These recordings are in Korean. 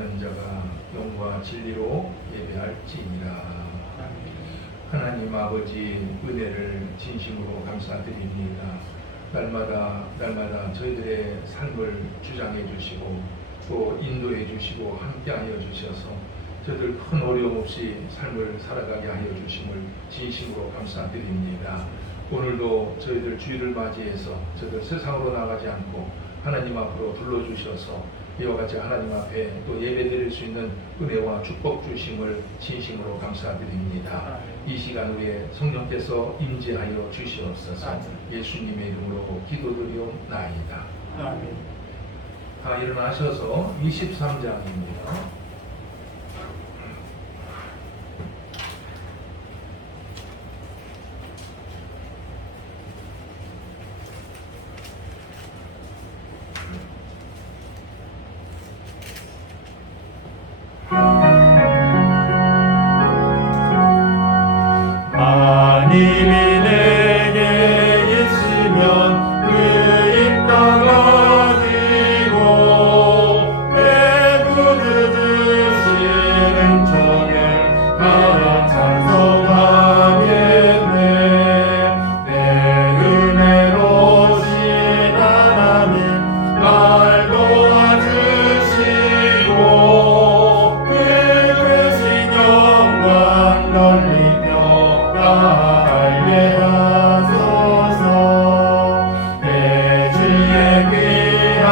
예배하는 자가 영과 진리로 예배할지니라. 하나님 아버지 은혜를 진심으로 감사드립니다. 날마다 저희들의 삶을 주장해 주시고 또 인도해 주시고 함께하여 주셔서 저희들 큰 어려움 없이 삶을 살아가게 하여 주심을 진심으로 감사드립니다. 오늘도 저희들 주일을 맞이해서 저희들 세상으로 나가지 않고 하나님 앞으로 불러주셔서 이와 같이 하나님 앞에 또 예배드릴 수 있는 은혜와 축복 주심을 진심으로 감사드립니다. 이 시간 후에 성령께서 임재하여 주시옵소서. 예수님의 이름으로 기도드리옵나이다. 일어나셔서 23장입니다. 만일이 내게 있으면 그 입 다가지고 배부르 드시는 종을 나는 찬송하겠네. 내 은혜로우신 하나님 날 도와주시고 그 크신 영광 넓히며 할례하소서. 내 주의 귀한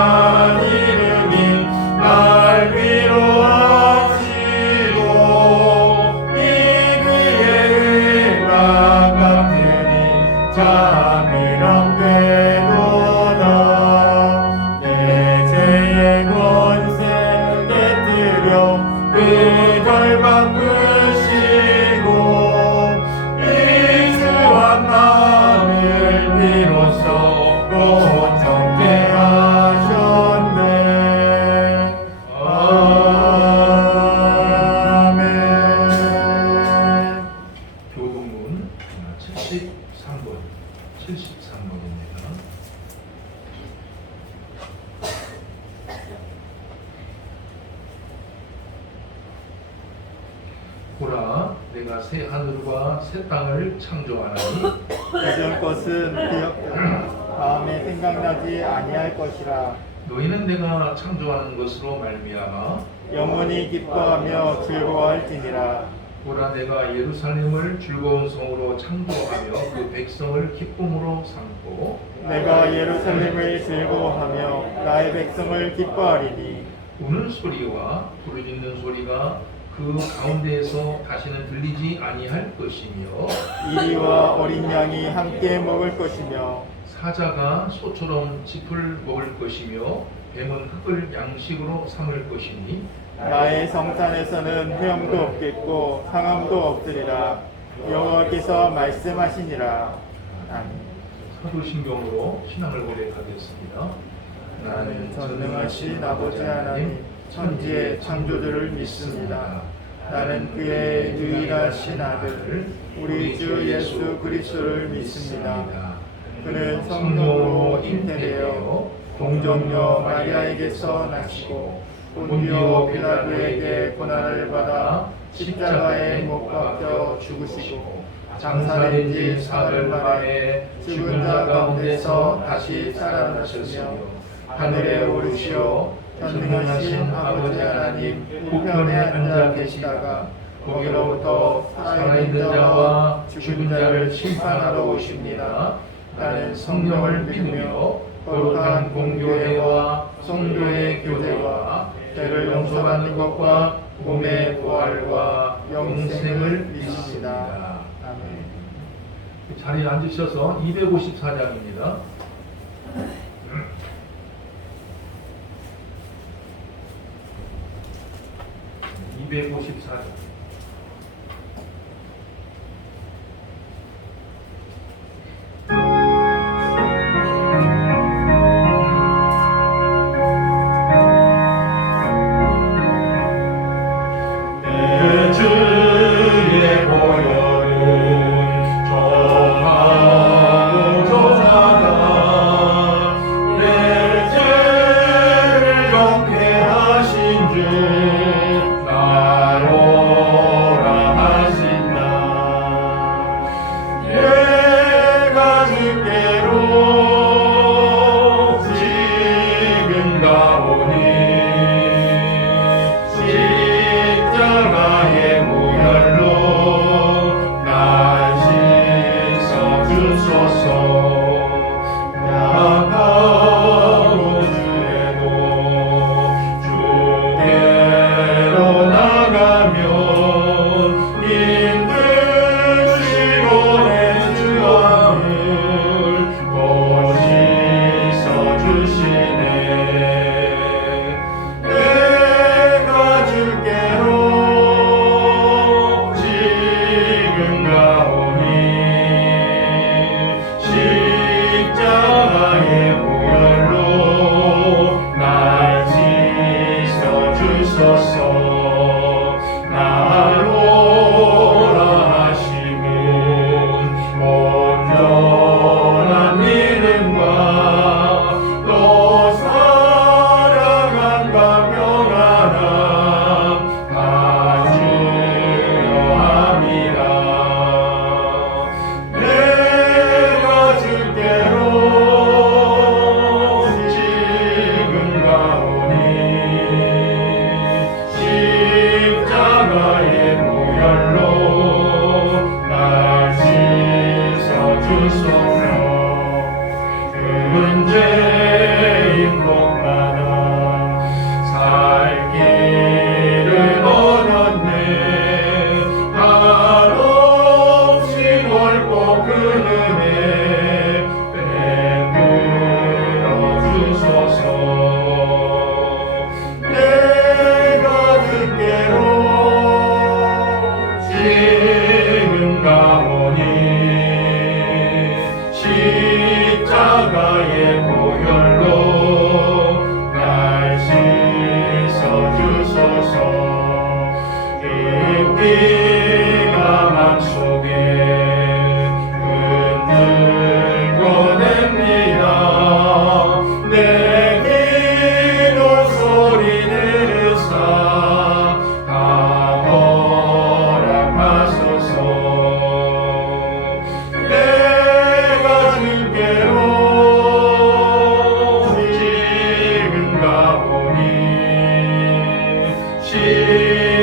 이름이 날 위로하시고 이 그의 음악 같으니 잠이랑 되도다. 내 죄의 권세 깨뜨려 그 결 바꾸시고 만을 비로소 온전케 하셨네. 아멘. 교동문 73번입니다. 보라, 내가 새 하늘과 새 땅을 창조하나니 이전 것은 기억되나 다음에 생각나지 아니할 것이라. 너희는 내가 창조하는 것으로 말미암아 영원히 기뻐하며 즐거워할지니라. 보라, 내가 예루살렘을 즐거운 성으로 창조하며 그 백성을 기쁨으로 삼고 내가 예루살렘을 즐거워하며 나의 백성을 기뻐하리니. 우는 소리와 부르짖는 소리가 그 가운데에서 다시는 들리지 아니할 것이며 이리와 어린 양이 함께 먹을 것이며 사자가 소처럼 짚을 먹을 것이며 뱀은 흙을 양식으로 삼을 것이니 나의 성산에서는 헤엄도 없겠고 상함도 없으리라. 여호와께서 말씀하시니라. 아멘. 사도신경으로 신앙을 고백하겠습니다. 나는 전능하신 아버지 하나님 천지의 창조주를 믿습니다. 나는 그의 유일하신 아들 우리 주 예수 그리스도를 믿습니다. 그는 성령으로 잉태되어 동정녀 마리아에게서 나시고 본디오 빌라도에게 고난을 받아 십자가에 못 박혀 죽으시고 장사된 지 사흘 만에 죽은 자 가운데서 다시 살아나셨으며 하늘에 오르시어 전능하신 아버지 하나님 우편에 앉아 계시다가 거기로부터 살아있는 자와 죽은 자를 심판하러 오십니다. 나는 성령을 믿으며 거룩한 공교회와 성도의 교제와 죄를 용서받는 것과 몸의 부활과 영생을 믿습니다. 아멘. 자리에 앉으셔서 254장입니다. 254장. 내 주의 보혈은 정하고 조사가 내 죄를 용케 하신 주 주소서. 나로라 하심은 온전한 믿음과 또 사랑함과 평안함 가지려 함이라. 내가 주께로 지금 가오니 십자가의 보혈로 날 씻어 주소서. 은재인 복받아 살 길을 얻었네. 한없이 넓고 큰 은혜 베풀어 주소서. 내가 듣게로 지금 가오니 십자가의 보혈로 날 씻어 주소서. 깊이 가맘속에 흔들고 냅니다. 내 기도 소리 들으사 다 허락하소서. 내가 주께로 지금 가보니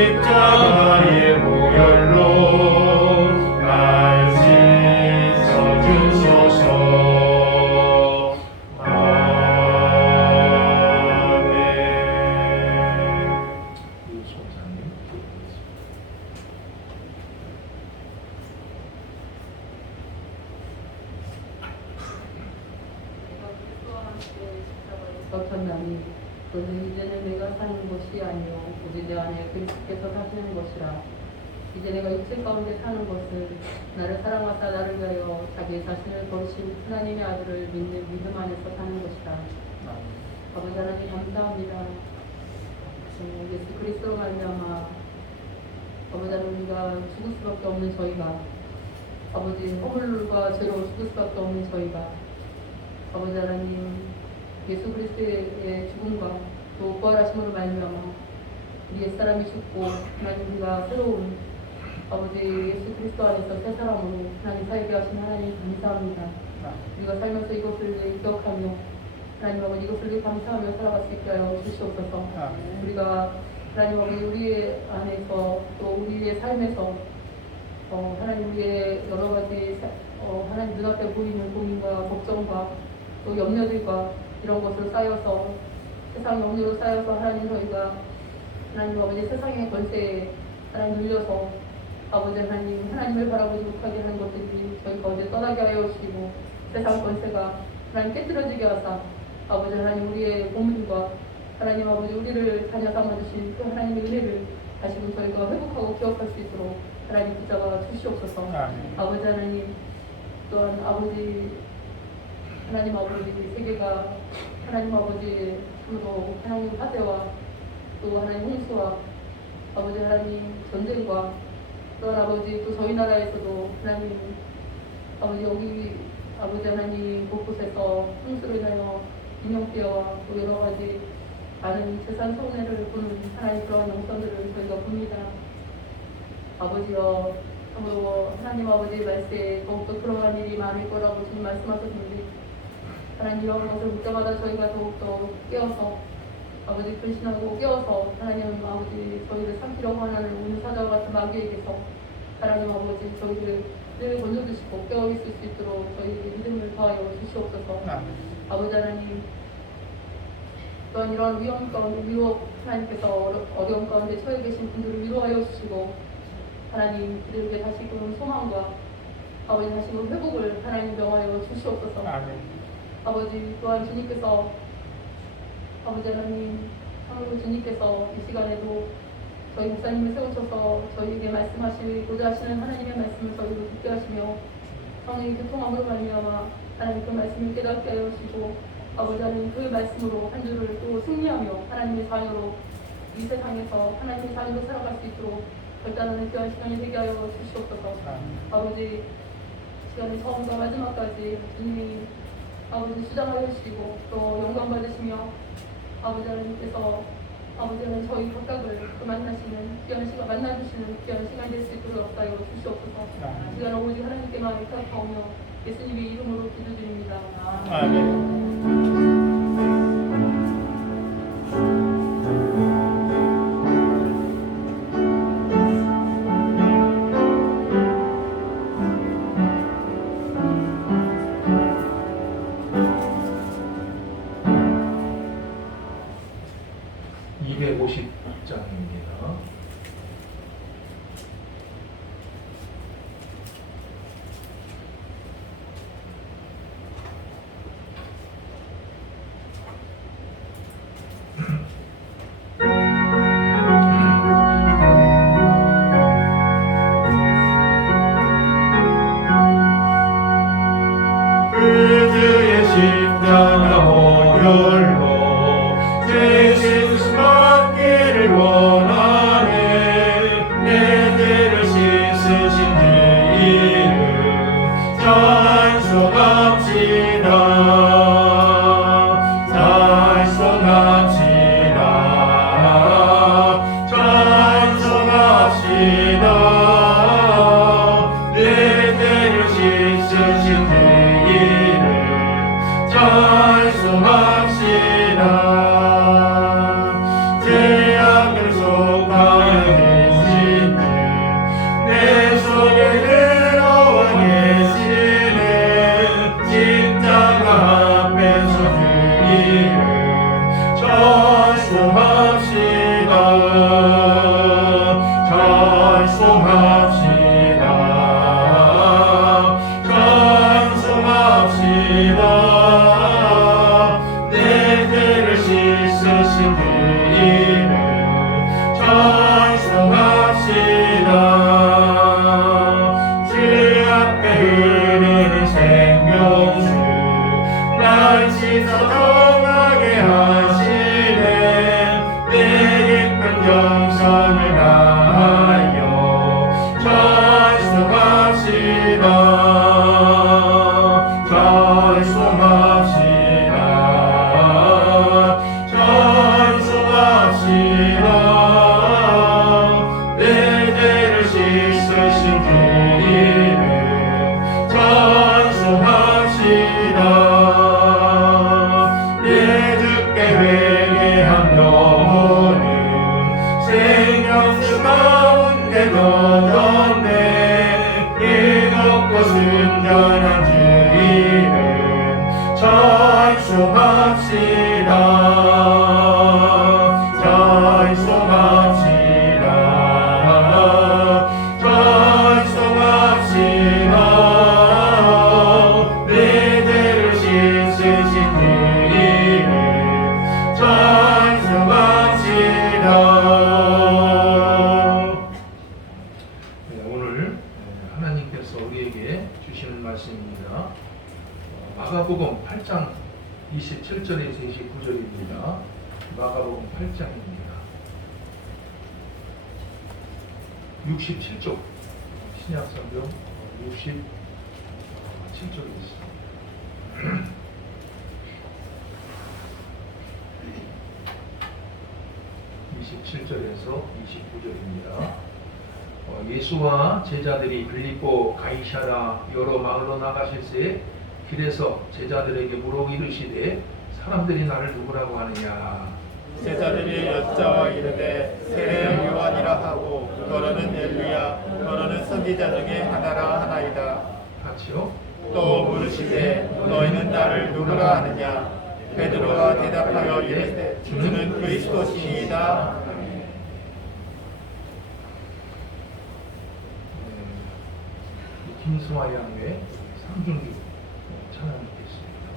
십자가의 보혈로 날 씻어 주소서. 아멘. 소장님. 어천나니 그는 이제는 내가 사는 것이 아니요 오직 내 안에 그리스도께서 사시는 것이라. 이제 내가 육체 가운데 사는 것을 나를 사랑하사 나를 위하여 자기 자신을 거르신 하나님의 아들을 믿는 믿음 안에서 사는 것이라. 아버지 하나님 감사합니다. 예수 그리스도로 말미암아 아버지 하나님 우리가 죽을 수밖에 없는 저희가 아버지 허물과 죄로 죽을 수밖에 없는 저희가 아버지 하나님 예수 그리스도의 죽음과 또 부활하심으로 말미암아 우리 옛사람이 죽고 하나님 우리가 새로운 아버지 예수 그리스도 안에서 새 사람으로 하나님 살게 하신 하나님 감사합니다. 우리가 살면서 이것을 기억하며 하나님 아버지 이것을 감사하며 살아갈 수 있게 하여 주시옵소서. 우리가 하나님 아버지 우리의 안에서 또 우리의 삶에서 하나님 우리의 여러 가지 하나님 눈앞에 보이는 고민과 걱정과 또 염려들과 이런 것으로 쌓여서 세상 염려로 쌓여서 하나님 저희가 하나님 아버지 세상의 권세에 하나님 눌려서 아버지 하나님 하나님을 바라보지 못하게 하는 것들이 저희가 어제 떠나게 하여 주시고 세상 권세가 하나님 깨뜨려지게 하사 아버지 하나님 우리의 고민과 하나님 아버지 우리를 자녀 삼아주신 그 하나님의 은혜를 다시금 저희가 회복하고 기억할 수 있도록 하나님 붙잡아 주시옵소서. 아버지 하나님 또한 아버지 하나님 아버지 세계가 하나님 아버지 주로 하나님 화재와 또 하나님 홍수와 아버지 하나님 전쟁과 또한 아버지 또 저희 나라에서도 하나님 아버지 여기 아버지 하나님 곳곳에서 홍수로 인하여 인명피해와 또 여러 가지 많은 재산 손해를 보는 하나님 그러한 영상들을 저희가 봅니다. 아버지여 참으로 하나님 아버지 말씀에 더욱더 그러한 일이 많을 거라고 지금 말씀하셨는데 하나님 이런 것을 볼 때마다 저희가 더욱더 깨어서 아버지 근신하고 깨어서 하나님 아버지 저희를 삼키려고 하는 오늘 사자와 같은 마귀에게서 하나님 아버지 저희를 늘 건져주시고 깨어있을 수 있도록 저희의 믿음을 더하여 주시옵소서. 아버지 하나님 또한 이런 위험 가운데 하나님께서 어려움 가운데 처해 계신 분들을 위로하여 주시고 하나님 그들에게 다시금 소망과 아버지 다시금 회복을 하나님 명하여 주시옵소서. 아버지 또한 주님께서 아버지 하나님 참으로 주님께서 이 시간에도 저희 목사님을 세우셔서 저희에게 말씀하시고자 하시는 하나님의 말씀을 저희로 듣게 하시며 성령의 교통함으로 말미암아 하나님 그 말씀을 깨닫게 하여 주시고 아버지 하나님 그 말씀으로 한 주를 또 승리하며 하나님의 자녀로 이 세상에서 하나님의 삶을 살아갈 수 있도록 결단하는 귀한 시간이 되게 하여 주시옵소서. 아버지, 시간을 처음부터 마지막까지 주님이 아버지 주장하여 주시고 또 영광 받으시며 아버지 하나님께서 아버지 하나님 저희 각각을 그 만나시는 귀한 시간 만나주시는 귀한 시간이 될 수 있도록 역사하여 주시옵소서. 시간을 오직 하나님께만 의탁하오며 예수님의 이름으로 기도드립니다. 아멘. 그의 십자가 오열로 죄신 수받기를 원하네. 내 죄를 씻으신 주 이름 찬송합시다. 찬송합시다. 찬송합시다. 내 죄를 씻으신 주 찬송합시다. 죄악을 속하여 계신 내 속에 들어와 계시네. 십자가 앞에서 그 이름 찬송합시다. 찬송합시다. 찬송합시다. 내 죄를 씻으신 그 이름 찬송합시다. 주 앞에 흐르는 생명수 날 씻어 정하게 하시네. 내 깊은 정성을 다하여 찬송합시다. 찬송합시다. 찬송합시다. 내 죄를 씻으신 그 이름 찬송합시다. 내 주께 회개한 영혼은 생명수 가운데 젖었네. 예롭고 순전한 주 이름 찬송합시다. 찬송합시다. 찬송합시다. 내 죄를 씻으신 그 이름 찬송합시다. 네, 오늘 하나님께서 우리에게 주시는 말씀입니다. 마가복음 8장 27절에서 29절입니다. 마가복음 8장입니다. 67쪽 신약성경 67쪽에 있습니다. 27절에서 29절입니다. 예수와 제자들이 빌립보 가이사랴 여러 마을로 나가실새 길에서 제자들에게 물어 이르시되 사람들이 나를 누구라고 하느냐. 제자들이 여짜와 이르되 세례 요한이라 하고 너는 엘리야 너는 선지자 중에 하나라 하나이다. 같이요. 또 물으시되 너희는 나를 누구라 하느냐. 베드로가 대답하여 이르되 주는 그리스도시니이다. 김승화 양의 삼중주 찬양드리겠습니다.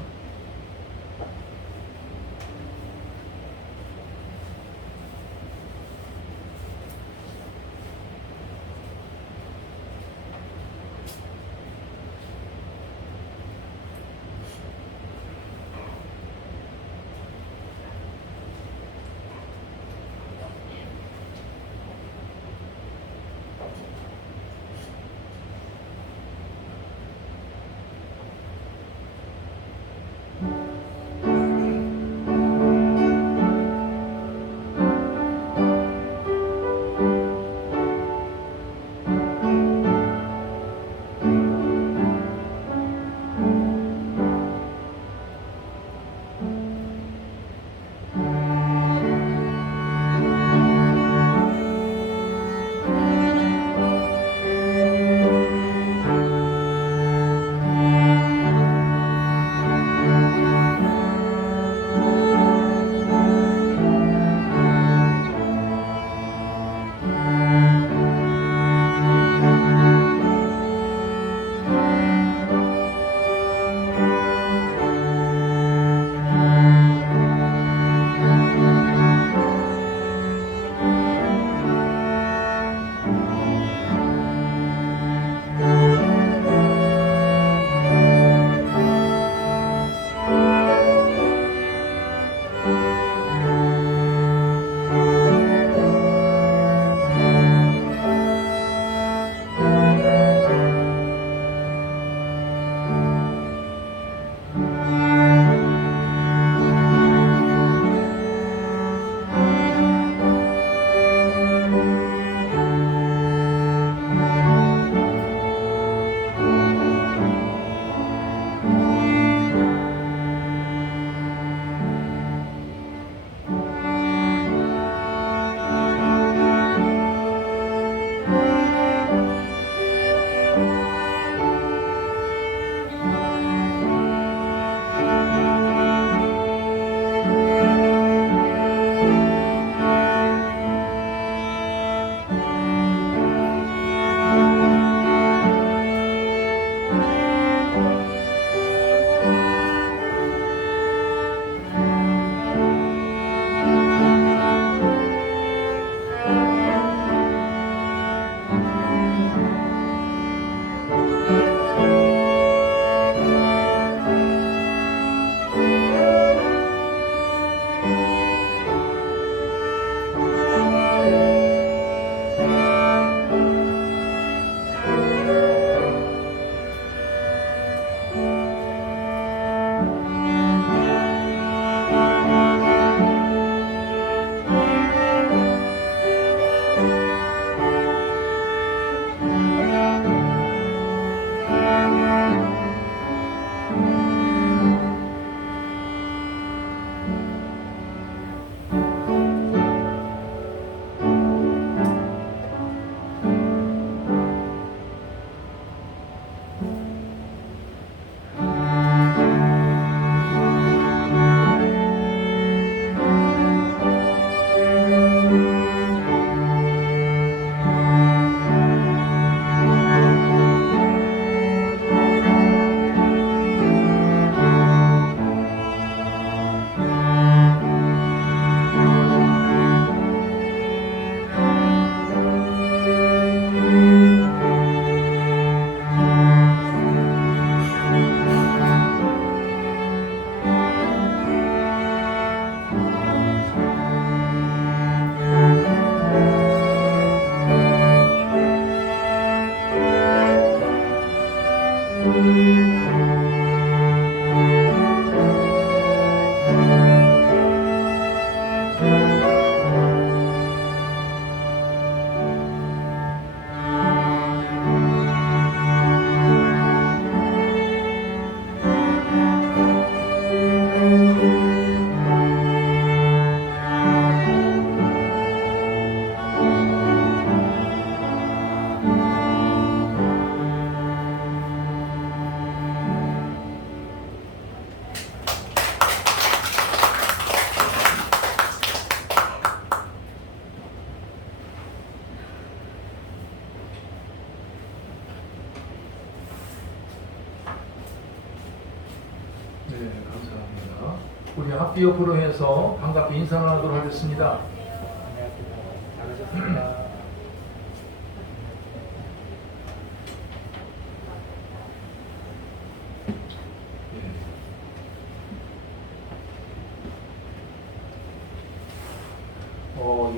앞뒤 옆으로 해서 반갑게 인사 나누도록 하겠습니다.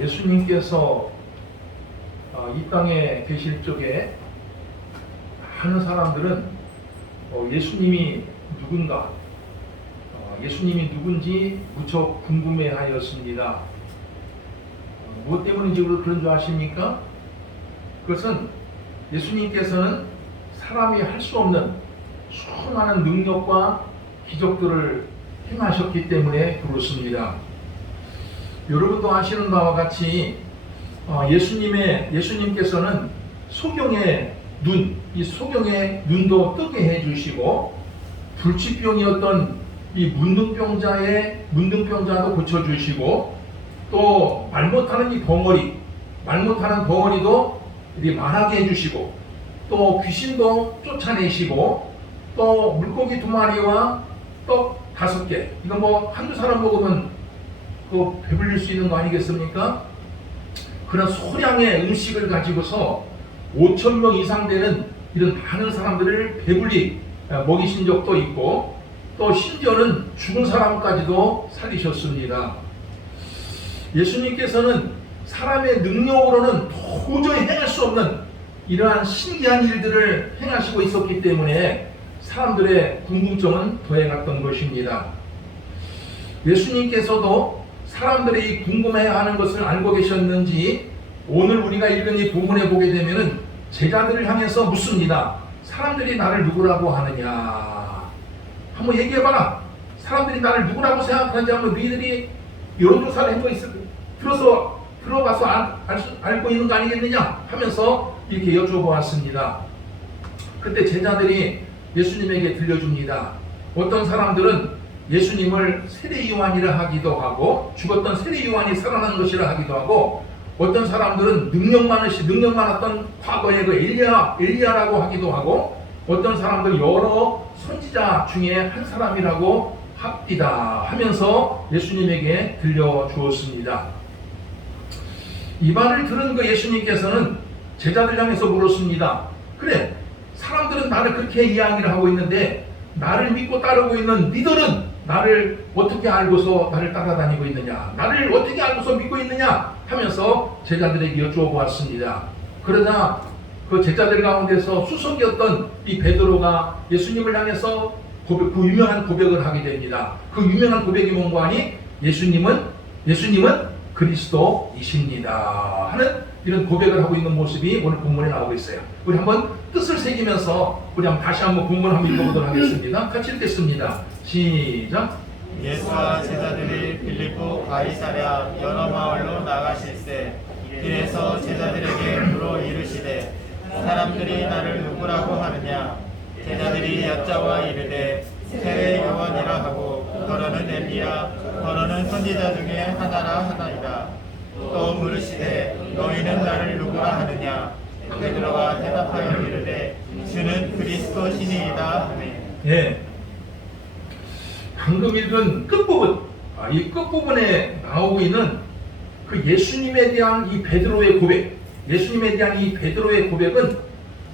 예수님께서 이 땅에 계실 적에 많은 사람들은 예수님이 누군가, 예수님이 누군지 무척 궁금해하였습니다. 무엇 때문인지 그런 줄 아십니까? 그것은 예수님께서는 사람이 할 수 없는 수많은 능력과 기적들을 행하셨기 때문에 그렇습니다. 여러분도 아시는 바와 같이 예수님께서는 소경의 이 소경의 눈도 뜨게 해주시고 불치병이었던 이 문둥병자도 고쳐주시고 또 말 못하는 말 못하는 덩어리도 이렇게 말하게 해주시고 또 귀신도 쫓아내시고 또 물고기 2마리와 떡 5개, 이거 뭐 한두 사람 먹으면 배불릴 수 있는 거 아니겠습니까? 그런 소량의 음식을 가지고서 5,000명 이상 되는 이런 많은 사람들을 배불리 먹이신 적도 있고 또 심지어는 죽은 사람까지도 살리셨습니다. 예수님께서는 사람의 능력으로는 도저히 행할 수 없는 이러한 신기한 일들을 행하시고 있었기 때문에 사람들의 궁금증은 더해갔던 것입니다. 예수님께서도 사람들이 이 궁금해하는 것을 알고 계셨는지 오늘 우리가 읽은 이 본문에 보게 되면은 제자들을 향해서 묻습니다. 사람들이 나를 누구라고 하느냐? 한번 얘기해봐라. 사람들이 나를 누구라고 생각하는지 한번 너희들이 여론조사를 해보고 들어가서 알고 있는 거 아니겠느냐? 하면서 이렇게 여쭤보았습니다. 그때 제자들이 예수님에게 들려줍니다. 어떤 사람들은 예수님을 세례요한이라 하기도 하고 죽었던 세례요한이 살아난 것이라 하기도 하고 어떤 사람들은 능력 많았던 과거의 그 엘리야라고 하기도 하고 어떤 사람들은 여러 선지자 중에 한 사람이라고 합디다 하면서 예수님에게 들려주었습니다. 이 말을 들은 그 예수님께서는 제자들 향해서 물었습니다. 그래, 사람들은 나를 그렇게 이야기를 하고 있는데 나를 믿고 따르고 있는 니들은 나를 어떻게 알고서 나를 따라다니고 있느냐? 나를 어떻게 알고서 믿고 있느냐? 하면서 제자들에게 여쭤보았습니다. 그러자 그 제자들 가운데서 수석이었던 이 베드로가 예수님을 향해서 그 유명한 고백을 하게 됩니다. 그 유명한 고백이 뭔가 하니 예수님은 그리스도이십니다 하는 이런 고백을 하고 있는 모습이 오늘 본문에 나오고 있어요. 우리 한번 뜻을 새기면서 우리 다시 한번 본문 한번 읽어보도록 하겠습니다. 같이 읽겠습니다. 시작. 예수와 제자들이 빌립보 가이사랴 여러 마을로 나가실세 길에서 제자들에게 물어 이르시되 사람들이 나를 누구라고 하느냐? 제자들이 여짜와 이르되 세례 요한이라 하고 더러는 엘리야 더러는 선지자 중에 하나라 하나이다. 또 물으시되 너희는 나를 누구라 하느냐? 베드로가 대답하여 이르되 주는 그리스도 신이이다 하매. 예. 방금 읽은 끝부분, 이 끝부분에 나오고 있는 그 예수님에 대한 이 베드로의 고백, 예수님에 대한 이 베드로의 고백은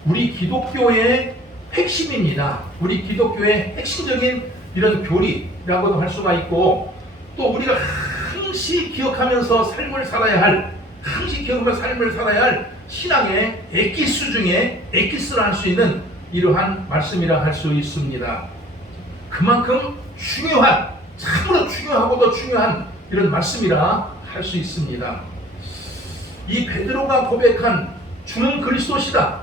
우리 기독교의 핵심입니다. 우리 기독교의 핵심적인 이런 교리라고도 할 수가 있고 또 우리가 항시 기억하면서 삶을 살아야 할 신앙의 엑기스 중에 엑기스라 할 수 있는 이러한 말씀이라 할 수 있습니다. 그만큼 참으로 중요하고도 중요한 이런 말씀이라 할 수 있습니다. 이 베드로가 고백한 주는 그리스도시다.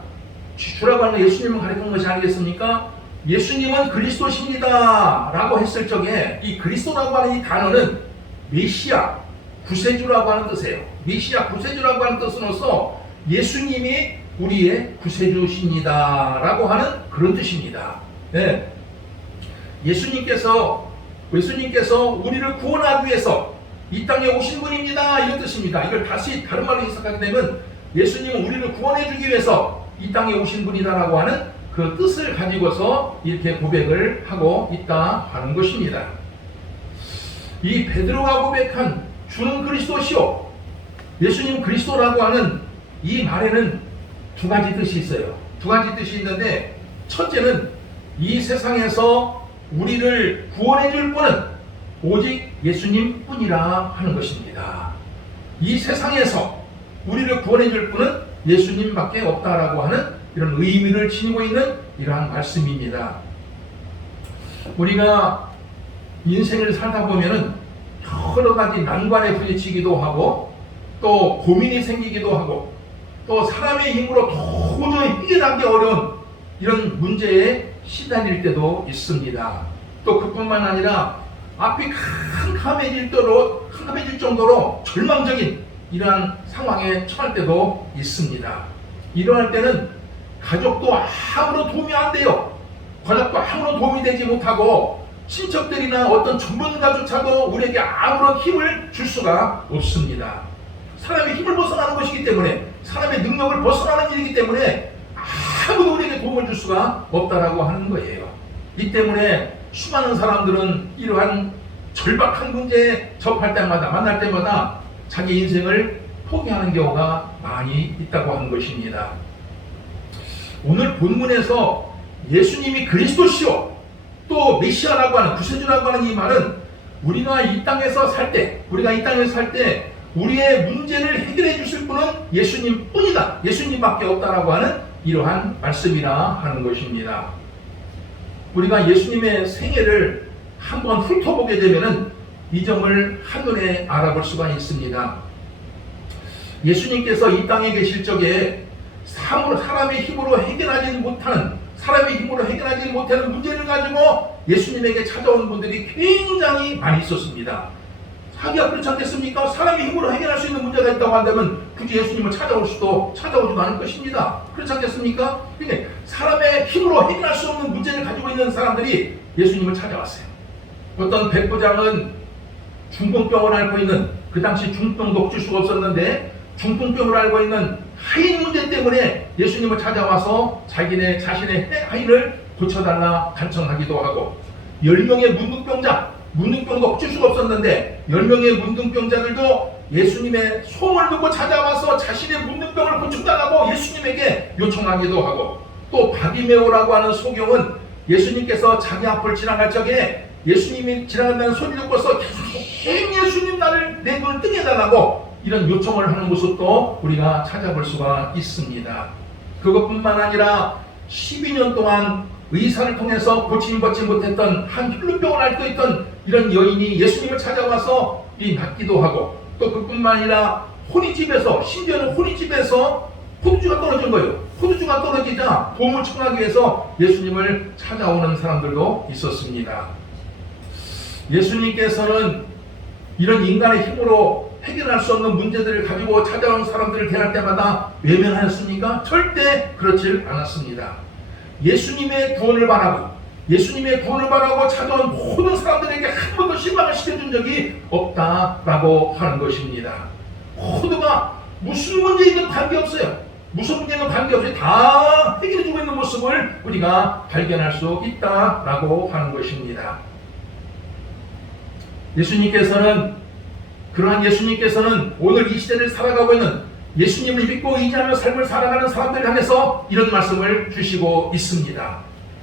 주라고 하는 예수님을 가리키는 것이 아니겠습니까? 예수님은 그리스도십니다 라고 했을 적에 이 그리스도라고 하는 이 단어는 메시아, 구세주라고 하는 뜻이에요. 메시아, 구세주라고 하는 뜻으로서 예수님이 우리의 구세주십니다 라고 하는 그런 뜻입니다. 네. 예수님께서 우리를 구원하기 위해서 이 땅에 오신 분입니다 이런 뜻입니다. 이걸 다시 다른 말로 해석하게 되면 예수님은 우리를 구원해 주기 위해서 이 땅에 오신 분이다라고 하는 그 뜻을 가지고서 이렇게 고백을 하고 있다 하는 것입니다. 이 베드로가 고백한 주는 그리스도시요, 예수님 그리스도라고 하는 이 말에는 두 가지 뜻이 있어요. 두 가지 뜻이 있는데, 첫째는 이 세상에서 우리를 구원해 줄 분은 오직 예수님 뿐이라 하는 것입니다. 이 세상에서 우리를 구원해 줄 분은 예수님밖에 없다라고 하는 이런 의미를 지니고 있는 이러한 말씀입니다. 우리가 인생을 살다 보면은 여러 가지 난관에 부딪히기도 하고, 또 고민이 생기기도 하고, 또 사람의 힘으로 도저히 해결하기 어려운 이런 문제에 시달릴 때도 있습니다. 또 그뿐만 아니라 앞이 캄캄해질 정도로 절망적인 이러한 상황에 처할 때도 있습니다. 이러할 때는 가족도 아무런 도움이 안 돼요. 가족도 아무런 도움이 되지 못하고, 친척들이나 어떤 전문가조차도 우리에게 아무런 힘을 줄 수가 없습니다. 사람의 힘을 벗어나는 것이기 때문에, 사람의 능력을 벗어나는 일이기 때문에 아무도 우리에게 도움을 줄 수가 없다라고 하는 거예요. 이 때문에 수많은 사람들은 이러한 절박한 문제에 접할 때마다, 만날 때마다 자기 인생을 포기하는 경우가 많이 있다고 하는 것입니다. 오늘 본문에서 예수님이 그리스도시요 또 메시아라고 하는, 구세주라고 하는 이 말은 우리가 이 땅에서 살 때 우리의 문제를 해결해 주실 분은 예수님 뿐이다, 예수님밖에 없다라고 하는 이러한 말씀이라 하는 것입니다. 우리가 예수님의 생애를 한번 훑어보게 되면은 이 점을 한눈에 알아볼 수가 있습니다. 예수님께서 이 땅에 계실 적에 사람의 힘으로 해결하지 못하는 문제를 가지고 예수님에게 찾아온 분들이 굉장히 많이 있었습니다. 자기가 그렇지 않겠습니까? 사람의 힘으로 해결할 수 있는 문제가 있다고 한다면 굳이 예수님을 찾아오지도 않을 것입니다. 그렇지 않겠습니까? 그러니까 사람의 힘으로 해결할 수 없는 문제를 가지고 있는 사람들이 예수님을 찾아왔어요. 어떤 백부장은 중풍병을 앓고 있는, 그 당시 중풍도 고칠 수가 없었는데 중풍병을 앓고 있는 하인 문제 때문에 예수님을 찾아와서 자신의 하인을 고쳐달라 간청하기도 하고, 10명의 문둥병도 고칠 수가 없었는데 10명의 문둥병자들도 예수님의 손을 놓고 찾아와서 자신의 문둥병을 고쳐달라고 예수님에게 요청하기도 하고, 또 바디메오라고 하는 소경은 예수님께서 자기 앞을 지나갈 적에 예수님이 지나간다는 소리 듣고서 예수님 내 눈을 뜨게 해달라고 이런 요청을 하는 모습도 우리가 찾아볼 수가 있습니다. 그것뿐만 아니라 12년 동안 의사를 통해서 고침받지 못했던 한 혈루병을 앓고 있던 이런 여인이 예수님을 찾아와서 낫기도 하고, 또 그뿐만 아니라 심지어는 혼인집에서 포도주가 떨어진 거예요. 포도주가 떨어지자 도움을 청하기 위해서 예수님을 찾아오는 사람들도 있었습니다. 예수님께서는 이런 인간의 힘으로 해결할 수 없는 문제들을 가지고 찾아온 사람들을 대할 때마다 외면하였습니까? 절대 그렇지 않았습니다. 예수님의 구원을 바라고 찾아온 모든 사람들에게 한 번도 실망을 시켜준 적이 없다라고 하는 것입니다. 모두가 무슨 문제이든 관계없어요. 무슨 문제는 관계없이 다 해결해주고 있는 모습을 우리가 발견할 수 있다라고 하는 것입니다. 그러한 예수님께서는 오늘 이 시대를 살아가고 있는, 예수님을 믿고 의지하며 삶을 살아가는 사람들을 향해서 이런 말씀을 주시고 있습니다.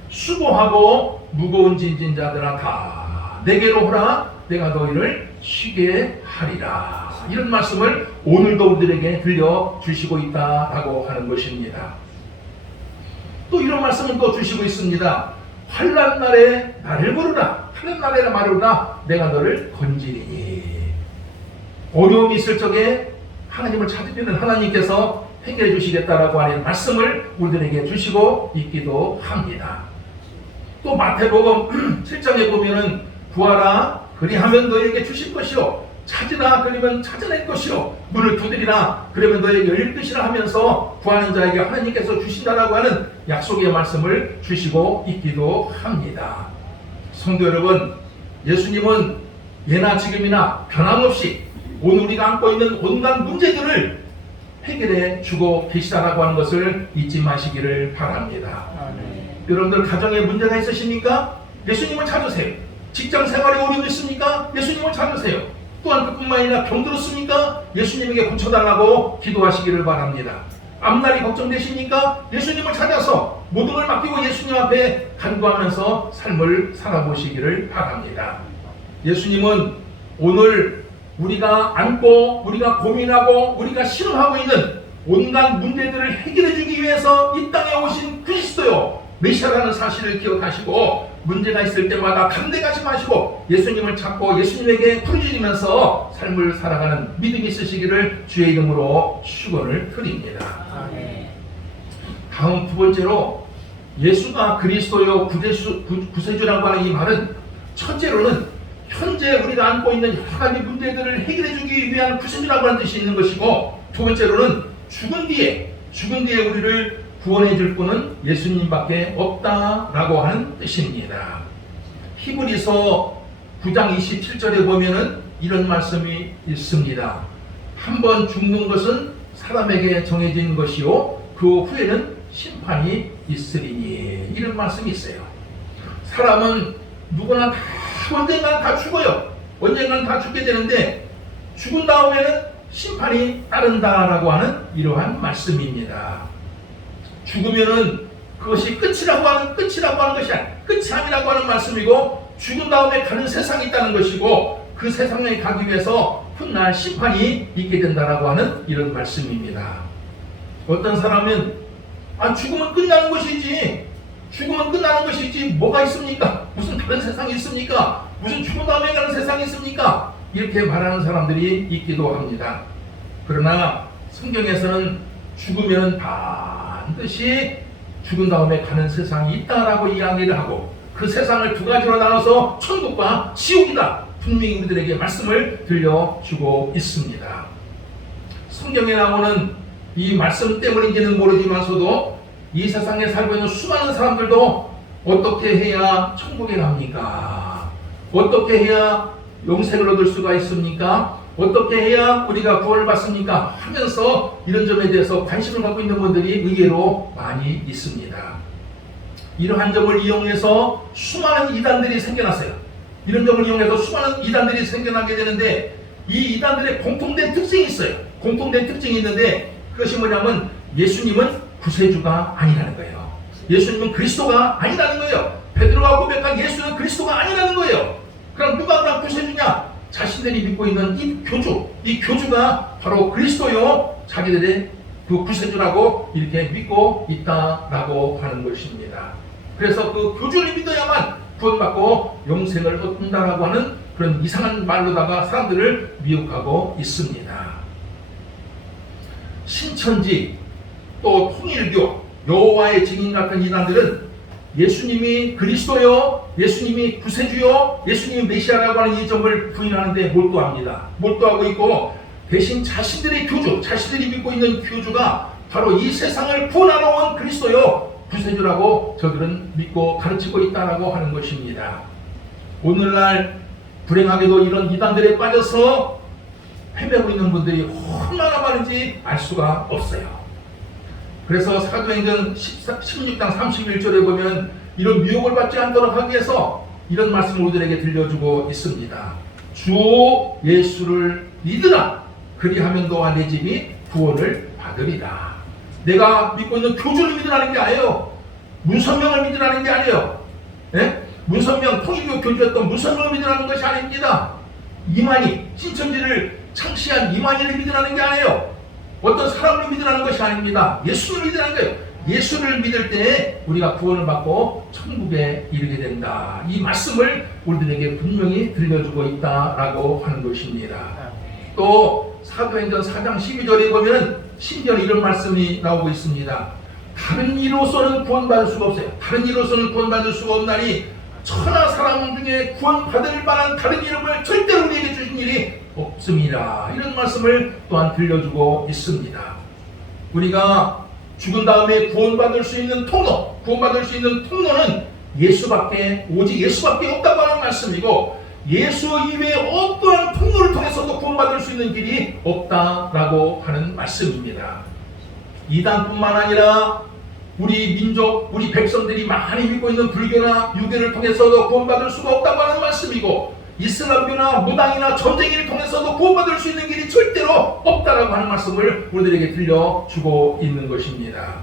수고하고 무거운 짐진 자들아 다 내게로 오라, 내가 너희를 쉬게 하리라. 이런 말씀을 오늘도 우리들에게 들려주시고 있다라고 하는 것입니다. 또 이런 말씀을 또 주시고 있습니다. 환난 날에 나를 부르라, 하는 날에 말하라, 내가 너를 건지리니. 어려움이 있을 적에 하나님을 찾으면 하나님께서 해결해 주시겠다라고 하는 말씀을 우리들에게 주시고 있기도 합니다. 또 마태복음 7장에 보면은 구하라 그리하면 너에게 주실 것이요, 찾으라 그러면 찾아낼 것이요, 문을 두드리라 그러면 너에게 열릴 것이라 하면서 구하는 자에게 하나님께서 주신다라고 하는 약속의 말씀을 주시고 있기도 합니다. 성도 여러분, 예수님은 예나 지금이나 변함없이 오늘 우리가 안고 있는 온갖 문제들을 해결해 주고 계시다라고 하는 것을 잊지 마시기를 바랍니다. 여러분들 가정에 문제가 있으십니까? 예수님을 찾으세요. 직장 생활에 어려움이 있습니까? 예수님을 찾으세요. 또한 그뿐만 아니라 병들었습니까? 예수님에게 고쳐달라고 기도하시기를 바랍니다. 앞날이 걱정되십니까? 예수님을 찾아서 모든 걸 맡기고 예수님 앞에 간구하면서 삶을 살아보시기를 바랍니다. 예수님은 오늘 우리가 안고 우리가 고민하고 우리가 실험하고 있는 온갖 문제들을 해결해 주기 위해서 이 땅에 오신 그리스도요 메시아라는 사실을 기억하시고 문제가 있을 때마다 감대하지 마시고 예수님을 찾고 예수님에게 부르짖으면서 삶을 살아가는 믿음이 있으시기를 주의 이름으로 축원을 드립니다. 다음 두 번째로 예수가 그리스도요 구세주라고 하는 이 말은 첫째로는 현재 우리가 안고 있는 여러 가지 문제들을 해결해 주기 위한 구세주라고 하는 뜻이 있는 것이고, 두 번째로는 죽은 뒤에 우리를 구원해 줄 분은 예수님밖에 없다라고 하는 뜻입니다. 히브리서 9장 27절에 보면은 이런 말씀이 있습니다. 한번 죽는 것은 사람에게 정해진 것이요 그 후에는 심판이 있으리니, 이런 말씀이 있어요. 사람은 누구나 다 언젠가는 다 죽어요. 언젠가는 다 죽게 되는데 죽은 다음에는 심판이 따른다라고 하는 이러한 말씀입니다. 죽으면은 그것이 끝이라고 하는 것이 아니라 끝이함이라고 하는 말씀이고, 죽은 다음에 가는 세상이 있다는 것이고, 그 세상에 가기 위해서 훗날 심판이 있게 된다라고 하는 이런 말씀입니다. 어떤 사람은 죽으면 끝나는 것이지 뭐가 있습니까? 무슨 다른 세상이 있습니까? 무슨 죽은 다음에 가는 세상이 있습니까? 이렇게 말하는 사람들이 있기도 합니다. 그러나 성경에서는 죽으면 반드시 죽은 다음에 가는 세상이 있다라고 이야기를 하고, 그 세상을 두 가지로 나눠서 천국과 지옥이다 분명히 우리들에게 말씀을 들려주고 있습니다. 성경에 나오는 이 말씀 때문인지는 모르지만서도 이 세상에 살고 있는 수많은 사람들도 어떻게 해야 천국에 갑니까? 어떻게 해야 영생을 얻을 수가 있습니까? 어떻게 해야 우리가 구원을 받습니까? 하면서 이런 점에 대해서 관심을 갖고 있는 분들이 의외로 많이 있습니다. 이러한 점을 이용해서 수많은 이단들이 생겨났어요. 이런 점을 이용해서 수많은 이단들이 생겨나게 되는데, 이 이단들의 공통된 특징이 있어요. 공통된 특징이 있는데 그것이 뭐냐면 예수님은 구세주가 아니라는 거예요. 예수님은 그리스도가 아니라는 거예요. 베드로가 고백한 예수는 그리스도가 아니라는 거예요. 그럼 누가 그럼 구세주냐? 자신들이 믿고 있는 이 교주가 바로 그리스도요, 자기들의 그 구세주라고 이렇게 믿고 있다라고 하는 것입니다. 그래서 그 교주를 믿어야만 구원받고 영생을 얻는다라고 하는 그런 이상한 말로다가 사람들을 미혹하고 있습니다. 신천지 또 통일교, 여호와의 증인 같은 이단들은 예수님이 그리스도요, 예수님이 구세주요, 예수님이 메시아라고 하는 이 점을 부인하는데 몰두합니다. 몰두하고 있고, 대신 자신들의 교주, 자신들이 믿고 있는 교주가 바로 이 세상을 구원하러 온 그리스도요, 구세주라고 저들은 믿고 가르치고 있다라고 하는 것입니다. 오늘날 불행하게도 이런 이단들에 빠져서 헤매고 있는 분들이 얼마나 많은지 알 수가 없어요. 그래서 사도행전 16장 31절에 보면 이런 미혹을 받지 않도록 하기 위해서 이런 말씀을 우리들에게 들려주고 있습니다. 주 예수를 믿으라. 그리하면 너와 내 집이 구원을 받으리라. 내가 믿고 있는 교주를 믿으라는 게 아니에요. 문선명을 믿으라는 게 아니에요. 네? 문선명, 통일교 교주였던 문선명을 믿으라는 것이 아닙니다. 이만희, 신천지를 창시한 이만희를 믿으라는 게 아니에요. 어떤 사람을 믿으라는 것이 아닙니다. 예수를 믿으라는 거예요. 예수를 믿을 때 우리가 구원을 받고 천국에 이르게 된다. 이 말씀을 우리들에게 분명히 들려주고 있다라고 하는 것입니다. 또 사도행전 4장 12절에 보면 심지어 이런 말씀이 나오고 있습니다. 다른 이로서는 구원받을 수가 없어요. 다른 이로서는 구원받을 수가 없나니 천하 사람 중에 구원받을 만한 다른 이름을 절대로 우리에게 주신 일이 없습니다. 이런 말씀을 또한 들려주고 있습니다. 우리가 죽은 다음에 구원받을 수 있는 통로는 오직 예수밖에 없다고 하는 말씀이고, 예수 이외에 어떠한 통로를 통해서도 구원받을 수 있는 길이 없다라고 하는 말씀입니다. 이단뿐만 아니라 우리 민족, 우리 백성들이 많이 믿고 있는 불교나 유교를 통해서도 구원받을 수가 없다고 하는 말씀이고, 이슬람교나 무당이나 점쟁이를 통해서도 구원받을 수 있는 길이 절대로 없다라고 하는 말씀을 우리들에게 들려주고 있는 것입니다.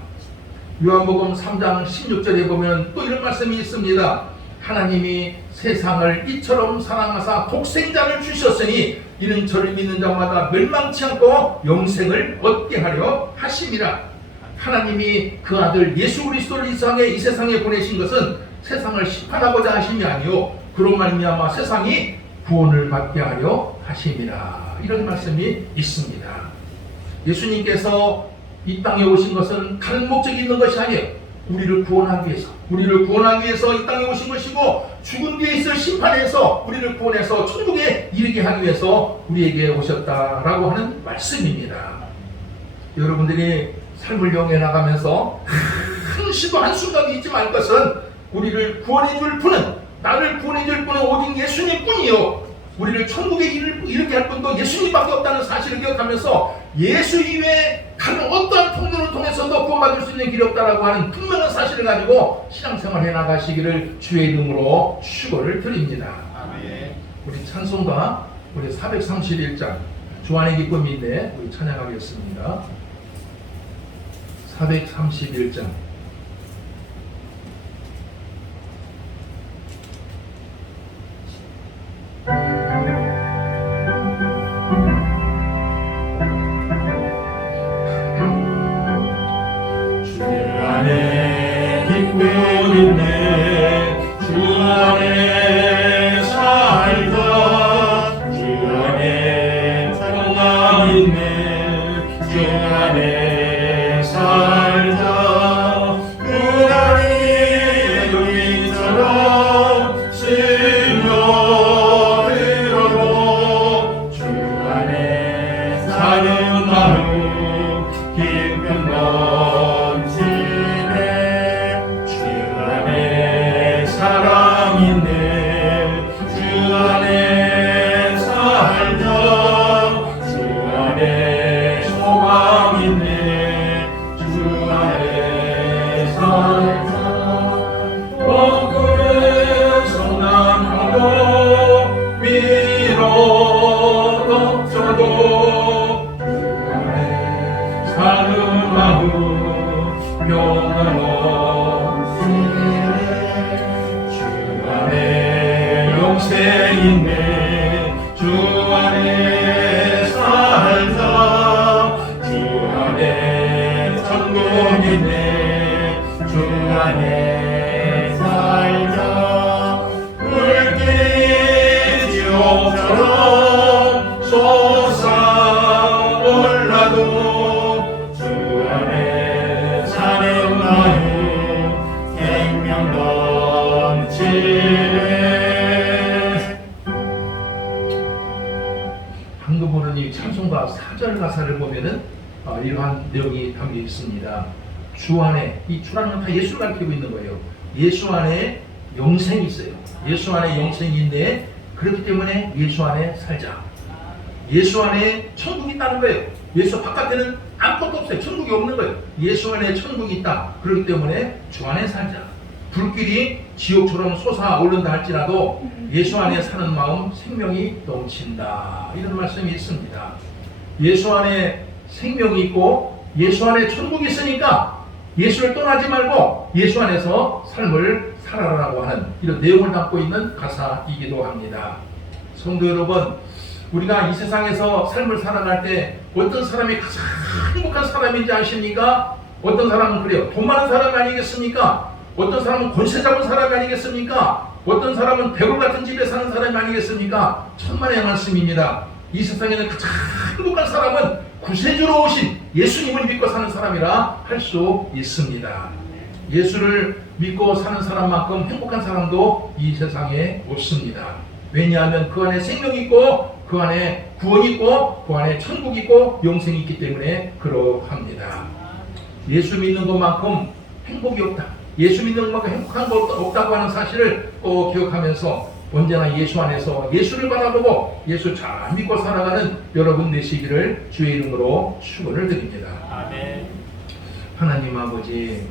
요한복음 3장 16절에 보면 또 이런 말씀이 있습니다. 하나님이 세상을 이처럼 사랑하사 독생자를 주셨으니 이는 저를 믿는 자마다 멸망치 않고 영생을 얻게 하려 하심이라. 하나님이 그 아들 예수 그리스도를 이 세상에 보내신 것은 세상을 심판하고자 하심이 아니요 그로 말미암아 세상이 구원을 받게 하려 하심이라. 이런 말씀이 있습니다. 예수님께서 이 땅에 오신 것은 다른 목적이 있는 것이 아니에요. 우리를 구원하기 위해서 이 땅에 오신 것이고, 죽은 뒤에 있을 심판에서 우리를 구원해서 천국에 이르게 하기 위해서 우리에게 오셨다라고 하는 말씀입니다. 여러분들이 삶을 영위해 나가면서 한 시도 한순간도 잊지 말 것은 우리를 구원해 줄 분은, 나를 구원해 줄 분은 오직 예수님 뿐이요 우리를 천국에 이르게 할 분도 예수님밖에 없다는 사실을 기억하면서 예수 이외에 다른 어떠한 통로를 통해서도 구원받을 수 있는 길이 없다라고 하는 분명한 사실을 가지고 신앙생활 해나가시기를 주의 이름으로 축원을 드립니다. 아멘. 우리 찬송가 우리 431장 주안의 기쁨인데 우리 찬양하겠습니다. 431장 주 안에 기쁨 있네 주 안에 살다 주 안에 평안 있네 주 안에 살다 그날이 여기처럼 스며들어도 주 안에 사는 마음 기쁨 넘치네 주 안에 사랑 있네 주 안에 살다 주 안에 소망 있네 주 안에 살다 억울해 성난하고 위로 덮쳐도 주 안에 사는 마음 평안 없으네 주 안에 영생 있네 주 안에 살다 주 안에 천국 있네 주 안에 살다 물길이 지옥처럼 솟아올라도 주 안에 사는 마음 생명 넘치네. 방금 보는 이 찬송가 4절 가사를 보면은 이러한 내용이 담겨 있습니다. 주 안에, 이 주라는 건 다 예수를 가리키고 있는 거예요. 예수 안에 영생이 있어요. 예수 안에 영생이 있는데 그렇기 때문에 예수 안에 살자. 예수 안에 천국이 있다는 거예요. 예수 바깥에는 아무것도 없어요. 천국이 없는 거예요. 예수 안에 천국이 있다. 그렇기 때문에 주 안에 살자. 불길이 지옥처럼 솟아오른다 할지라도 예수 안에 사는 마음 생명이 넘친다. 이런 말씀이 있습니다. 예수 안에 생명이 있고 예수 안에 천국이 있으니까 예수를 떠나지 말고 예수 안에서 삶을 살아라라고 하는 이런 내용을 담고 있는 가사이기도 합니다. 성도 여러분, 우리가 이 세상에서 삶을 살아갈 때 어떤 사람이 가장 행복한 사람인지 아십니까? 어떤 사람은 그래요. 돈 많은 사람이 아니겠습니까? 어떤 사람은 권세 잡은 사람이 아니겠습니까? 어떤 사람은 배울 같은 집에 사는 사람이 아니겠습니까? 천만의 말씀입니다. 이 세상에는 가장 행복한 사람은 구세주로 오신 예수님을 믿고 사는 사람이라 할 수 있습니다. 예수를 믿고 사는 사람만큼 행복한 사람도 이 세상에 없습니다. 왜냐하면 그 안에 생명이 있고 그 안에 구원이 있고 그 안에 천국이 있고 영생이 있기 때문에 그러합니다. 예수 믿는 것만큼 행복이 없다. 예수 믿는 것만큼 행복한 거 없다고 하는 사실을 꼭 기억하면서 언제나 예수 안에서 예수를 바라보고 예수 잘 믿고 살아가는 여러분 되시기를 주의 이름으로 축원을 드립니다. 아멘. 하나님 아버지,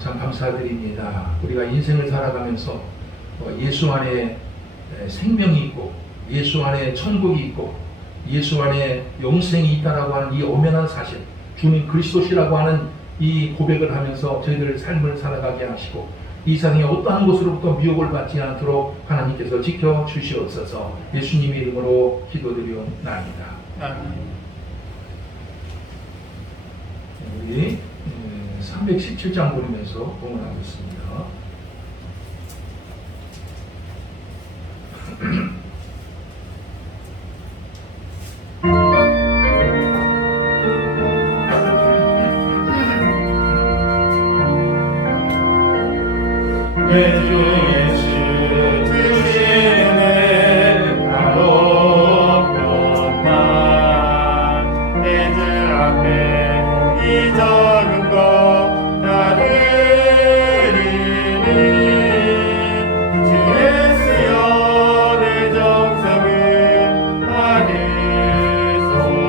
참 감사드립니다. 우리가 인생을 살아가면서 예수 안에 생명이 있고 예수 안에 천국이 있고 예수 안에 영생이 있다라고 하는 이 엄연한 사실, 주님 그리스도시라고 하는 이 고백을 하면서 저희들 삶을 살아가게 하시고 이 세상에 어떠한 것으로부터 미혹을 받지 않도록 하나님께서 지켜주시옵소서. 예수님의 이름으로 기도드리옵나이다. 우리 317장 보면서 봉헌하겠습니다. 내 주 예수 주시는 아름답건만 내 주 앞에 이 적은 것 다 드리니 주 예수여 내 정성을 받으소서.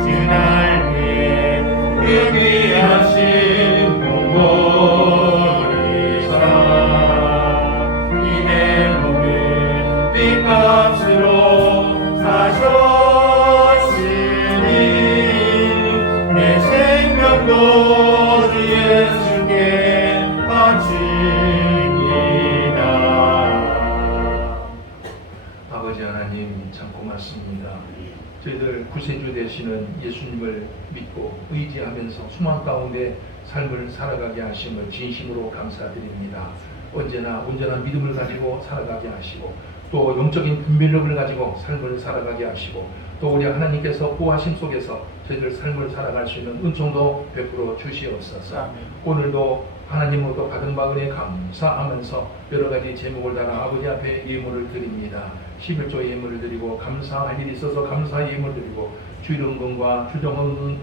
주 날 위해 의미하신 값으로 사셨으니 내 생명도 주 예수께 바칩니다. 아버지 하나님 참 고맙습니다. 저희들 구세주 되시는 예수님을 믿고 의지하면서 소망 가운데 삶을 살아가게 하신 걸 진심으로 감사드립니다. 언제나 온전한 믿음을 가지고 살아가게 하시고 또 영적인 분별력을 가지고 삶을 살아가게 하시고 또 우리 하나님께서 보호하심 속에서 저희들 삶을 살아갈 수 있는 은총도 베풀어 주시옵소서. 오늘도 하나님으로부터 받은 바 은혜 감사하면서 여러 가지 제목을 달아 아버지 앞에 예물을 드립니다. 11조 예물을 드리고 감사할 일이 있어서 감사의 예물을 드리고 주일헌금과 주정헌금,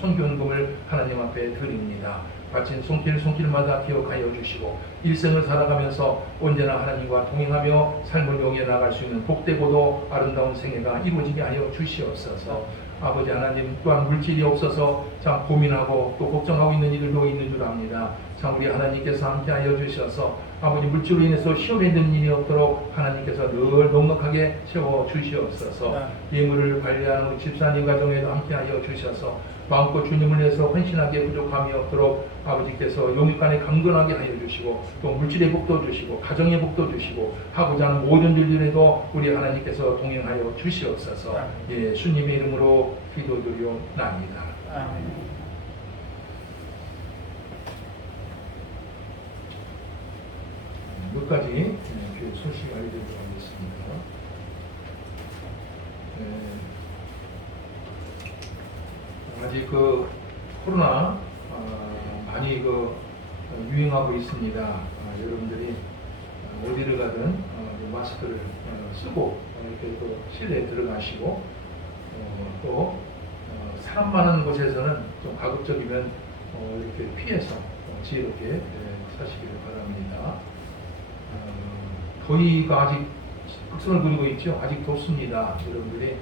선교헌금을 하나님 앞에 드립니다. 바친 손길마다 기억하여 주시고 일생을 살아가면서 언제나 하나님과 동행하며 삶을 용해 나갈 수 있는 복되고도 아름다운 생애가 이루어지게 하여 주시옵소서. 아버지 하나님 또한 물질이 없어서 참 고민하고 또 걱정하고 있는 이들도 있는 줄 압니다. 참 우리 하나님께서 함께하여 주셔서 아버지 물질로 인해서 시험에 드는 일이 없도록 하나님께서 늘 넉넉하게 채워 주시옵소서. 예물을 관리하는 우리 집사님 가정에도 함께하여 주셔서 마음껏 주님을 위해서 헌신하게 부족함이 없도록 아버지께서 영육간에 강건하게 하여 주시고 또 물질의 복도 주시고 가정의 복도 주시고 하고자 하는 모든 일들에도 우리 하나님께서 동행하여 주시옵소서. 예수님의 이름으로 기도드리옵나이다. 몇 가지 교회 소식 알려드리도록 하겠습니다. 아직 코로나 많이 유행하고 있습니다. 여러분들이 어디를 가든 마스크를 쓰고 이렇게 또 실내에 들어가시고 또 사람 많은 곳에서는 좀 가급적이면 이렇게 피해서 지혜롭게 사시기를 바랍니다. 더위가 아직 극성을 부리고 있죠. 아직 덥습니다. 여러분들이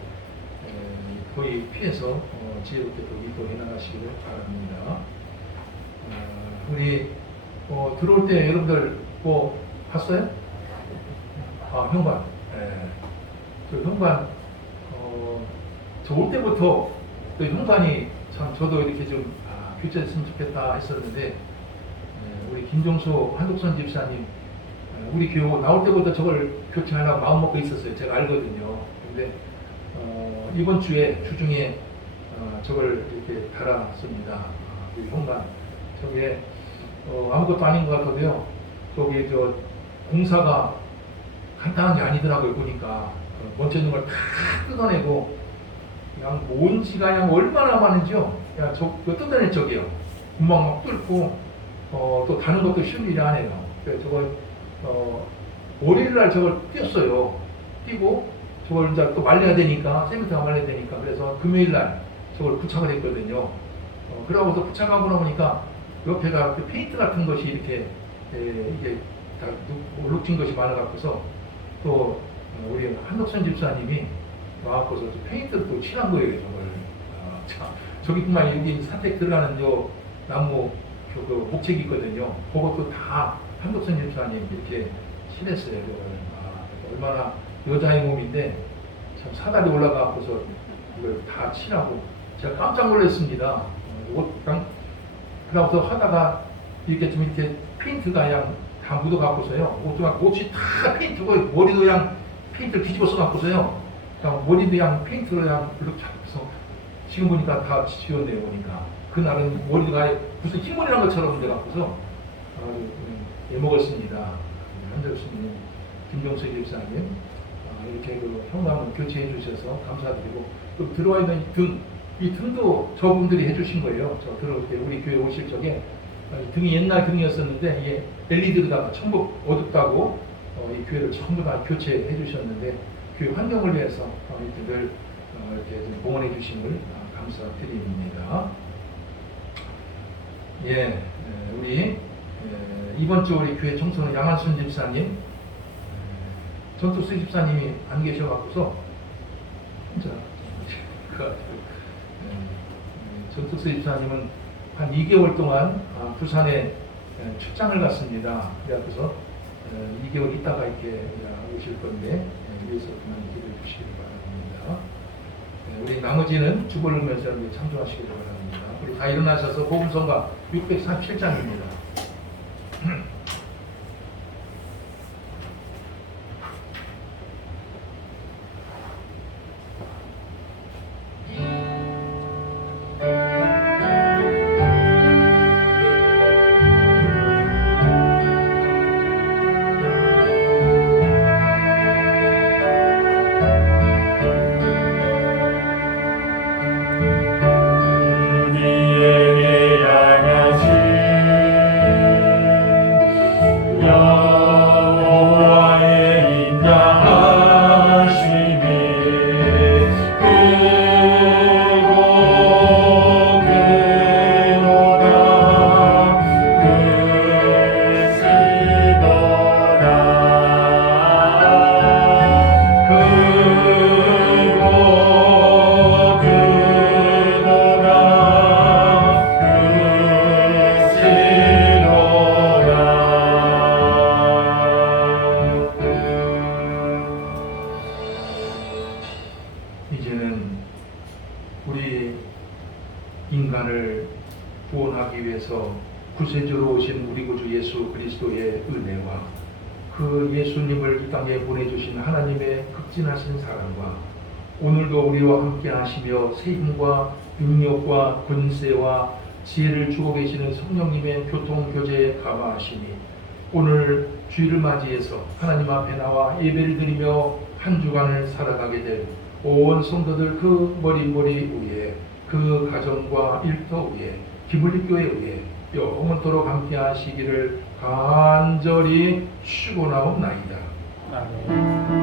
거의 피해서 지혜롭게 또 이동해 나가시기를 바랍니다. 우리 들어올 때 여러분들 뭐 봤어요? 현관. 저 현관 저 올 때부터 또 현관이 참 저도 이렇게 좀 교체했으면 좋겠다 했었는데 우리 김종수 한독선 집사님 우리 교회 나올 때부터 저걸 교체하려고 마음 먹고 있었어요. 제가 알거든요. 근데 이번 주에 주중에 저걸 이렇게 달았습니다. 그 현관 저게 아무것도 아닌 것 같아도요. 거기에 저 공사가 간단한 게 아니더라고요. 보니까 먼저 있는 걸 다 뜯어내고 그냥 먼지가 그냥 얼마나 많은지요. 그냥 뜯어낼 적이요. 구멍 막 뚫고 또 다는 것도 쉬운 일이 아니에요. 그래서 저걸 월요일날 저걸 띄었어요. 띄고 저걸 이제 또 말려야 되니까 세미트가 말려야 되니까 그래서 금요일날 저걸 부착을 했거든요. 그러고서 부착하고 나보니까 옆에가 그 페인트 같은 것이 이렇게 이게 다 얼룩진 것이 많아갖고서 또 우리 한덕선 집사님이 와갖고서 페인트를 또 칠한 거예요. 저걸 저기뿐만 여기 사택 들어가는 요 나무 그 목책이 있거든요. 그것도 다 한덕선 집사님 이렇게 칠했어요. 얼마나 여자의 몸인데 참 사다리 올라가고서 이걸 다 칠하고 제가 깜짝 놀랐습니다. 그러고서 하다가 이렇게 좀 이렇게 페인트가 그냥 다 묻어갖고서요. 옷이 다 페인트고 머리도 그냥 페인트를 뒤집어 써갖고서요. 머리도 그냥 페인트로 그냥 이렇게 해서 지금 보니까 다 지웠네요. 보니까 그날은 머리가 무슨 흰머리란 것처럼 돼갖고서 애먹었습니다. 한절수님, 김종석 집사님 이렇게 그 현관을 교체해 주셔서 감사드리고 또 들어와 있는 이 등도 저분들이 해주신 거예요. 저 들어올 때 우리 교회 오실 적에 등이 옛날 등이었었는데 이게 LED로다가 전부 어둡다고 이 교회를 전부 다 교체해 주셨는데 교회 환경을 위해서 이 등을 이렇게 좀 봉헌해 주심을 감사드립니다. 예, 우리 이번 주 우리 교회 청소년 양한순 집사님, 전투수 집사님이 안 계셔갖고서 혼자 전투수 집사님은 한 2개월 동안 부산에 출장을 갔습니다. 그래서 2개월 있다가 이렇게 오실 건데 위해서 그만 기도해 주시기 바랍니다. 우리 나머지는 주보르면서 참조하시기 바랍니다. 우리 다 일어나셔서 복음성가 637장입니다. 우리에게 양하신 여호와의 인자하심이 크고 크도다 이제는 우리 인간을 구원하기 위해서 구세주로 오신 우리 구주 예수 그리스도의 은혜와 그 예수님을 이 땅에 보내주신 하나님의 극진하신 사랑과 오늘도 우리와 함께 하시며 새 힘과 능력과 권세와 지혜를 주고 계시는 성령님의 교통교제에 감화하시니 오늘 주일을 맞이해서 하나님 앞에 나와 예배를 드리며 한 주간을 살아가게 될 온 성도들 그 머리머리 위에 그 가정과 일터 위에 기블리교회 위에 영원토록 함께 하시기를 간절히 축원하옵나이다. 아멘.